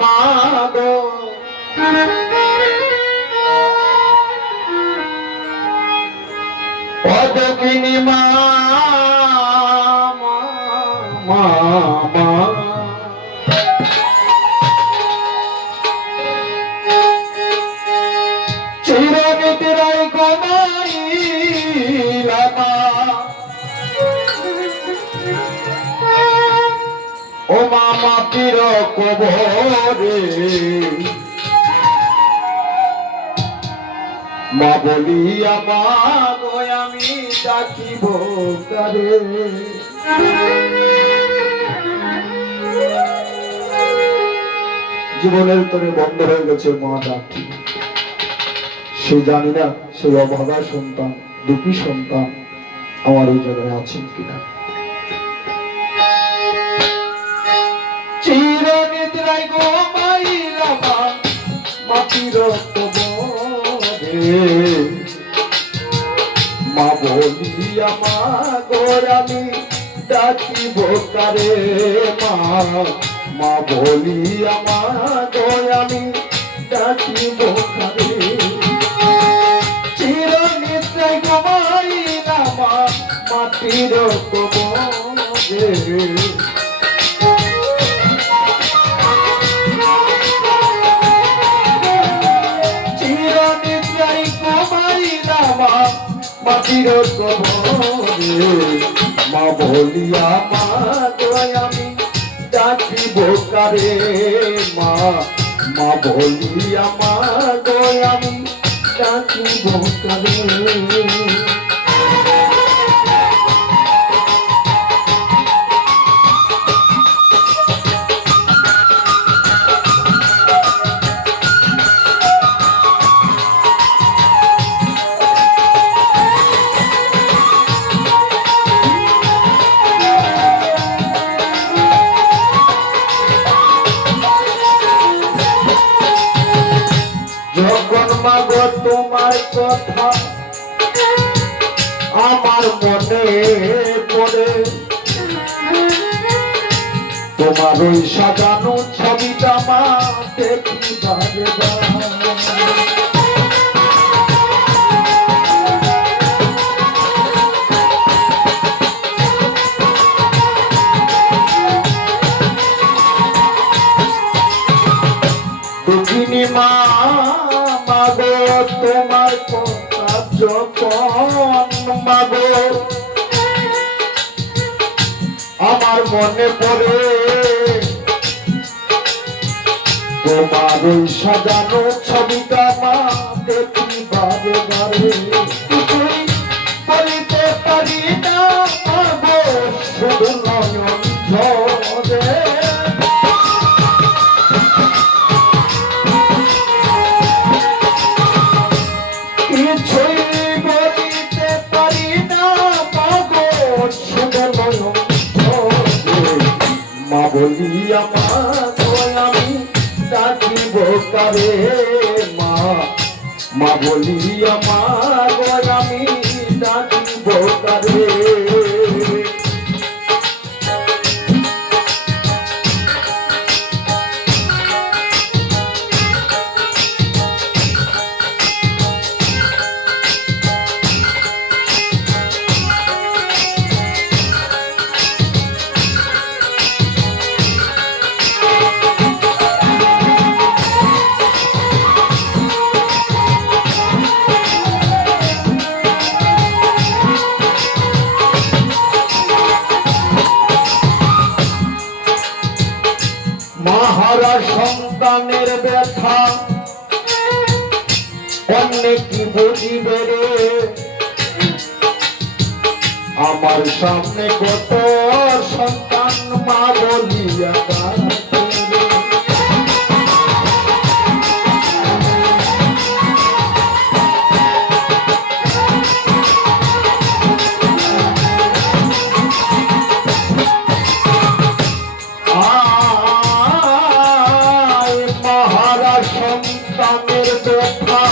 মাগো পদকিনী মা চিরনীতিরাই গনাইলা মা ও মামা পীর কবরে মা বলিয়া মা গো আমি ডাকিব কারে জীবনের তরে বন্ধ হয়ে গেছে মা ডাকি সে জানি না সেই অভাগা সন্তান দুঃখী সন্তান আমার এই জায়গায় আছেন কিনা চিরনিদ্রায় ঘুমাইলা মা মাটির কবরে মা বলিয়া মা গো আমি ডাকিব কারে মা বলিয়া মা গো আমি ডাকিব কারে চিরনিদ্রায় ঘুমাইলা মা মাটির কবরে মাটির কবরে মা বলিয়া মা গো আমি ডাকিব কারে মা বলিয়া মা গো আমি ডাকিব কারে যখন মাগো তোমার কথা আমার মনে পড়ে তোমার ওই সাজানো ছবিটা মা দেখি বারে দুঃখিনী মা মাগো তোমার কথা যখন মাগো আমার মনে পড়ে তোমার ওই সাজানো ছবিটা মা দেখি বারে বারে বলিতে পারি না মাগো শুধু নয়ন ঝরে মা বলিয়া মা গো আমি ডাকিব কারে মা বলিয়া মা গো আমি ডাকিব কারে মাহারা সন্তানের ব্যথা অনেক কি বুঝিবে রে আমার সামনে কত সন্তান মা বলিয়া সন্তানের ব্যথা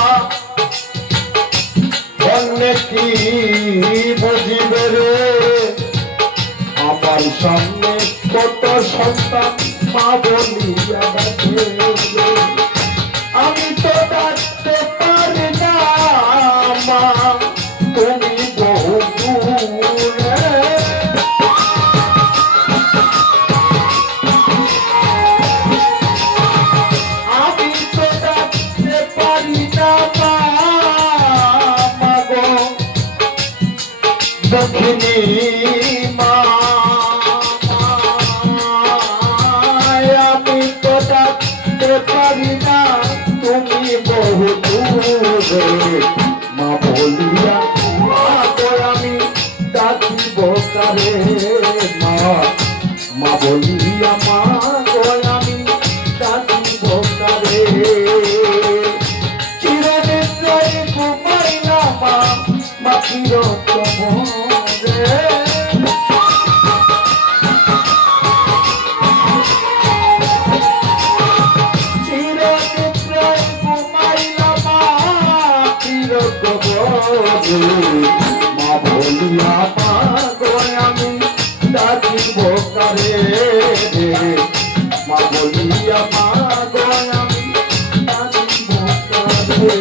অনেক কি বুঝিবে রে আমার সামনে কত সন্তান মা বলিয়া মা বলিয়া পাগল আমি ডাকিব কারে মা বলিয়া পাগল আমি ডাকিব কারে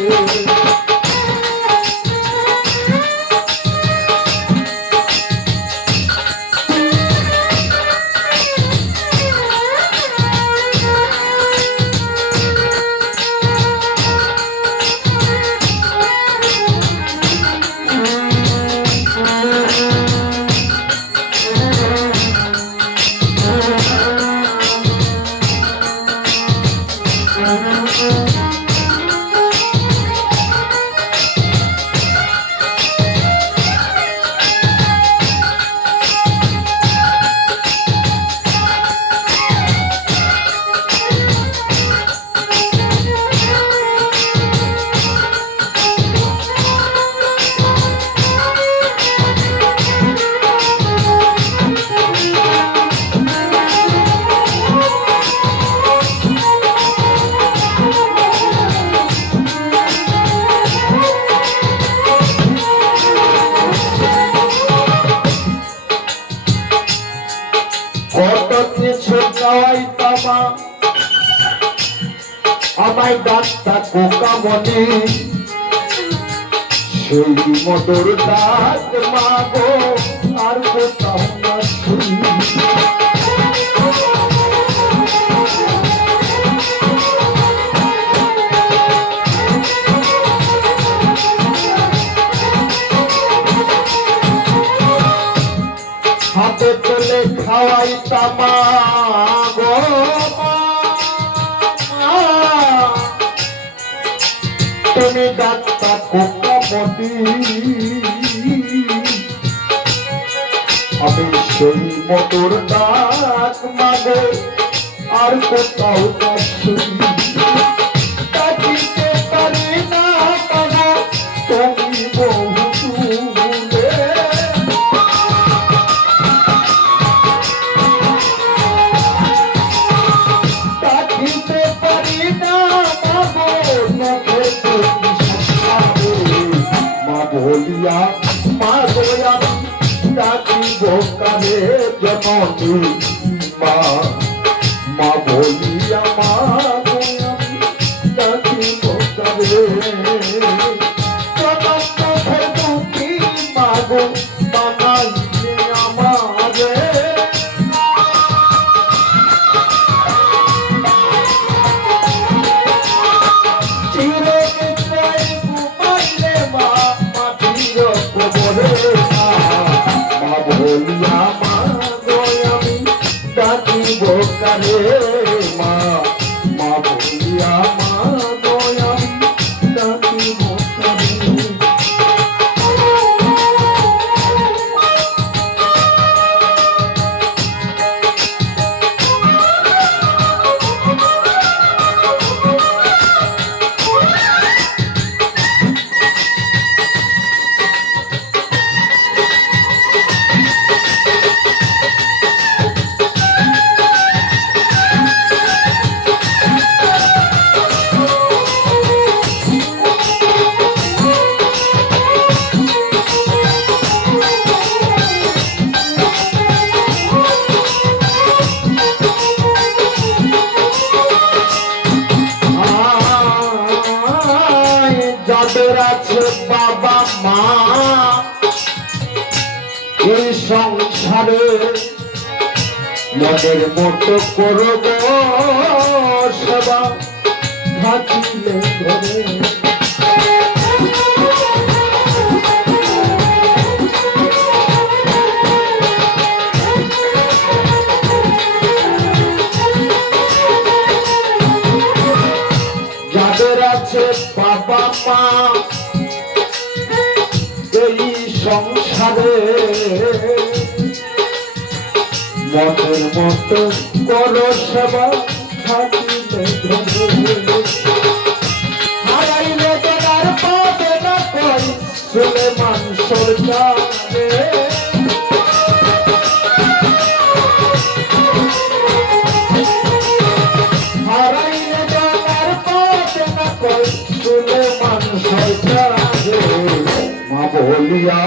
আমায় ডাক্তার কোকা মনে সেই মধুর ডাক মাগো আর কোথাও না শুনি হাতে তুলে খাওয়াই তামা গো তুমি ডাক্তার কোকামতি আমি সেই মধুর ডাক মাগো আর কোথাও না শুনি ডাকিতে পারি না পাগো তুমি বহু দূরে ডাকিতে পারি না পাগো বলিয়া মা গোয়া ডাকিব কারে জননী মা মা বলিয়া মা গোয়া ডাকিব কারে দুঃখী মাগো বানাইলে আমারে বলিয়া মা গোয়ামি ডাকিব কারে মা মা বলিয়া মা গোয়ামি ডাকিব কারে যাদের আছে বাবা মা এই সংসারে মনের মতো করব সেবা থাকিলে ধরে যাদের আছে বাবা মা এই সংসারে মনের মতো করো সেবা থাকিলে হারাইলে তোমার পাবে না কই সুলেমান সূর্য প্রাণ সরকারে মা বলিয়া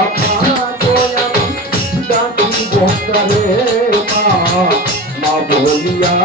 ডাকি বকারে মা বলিয়া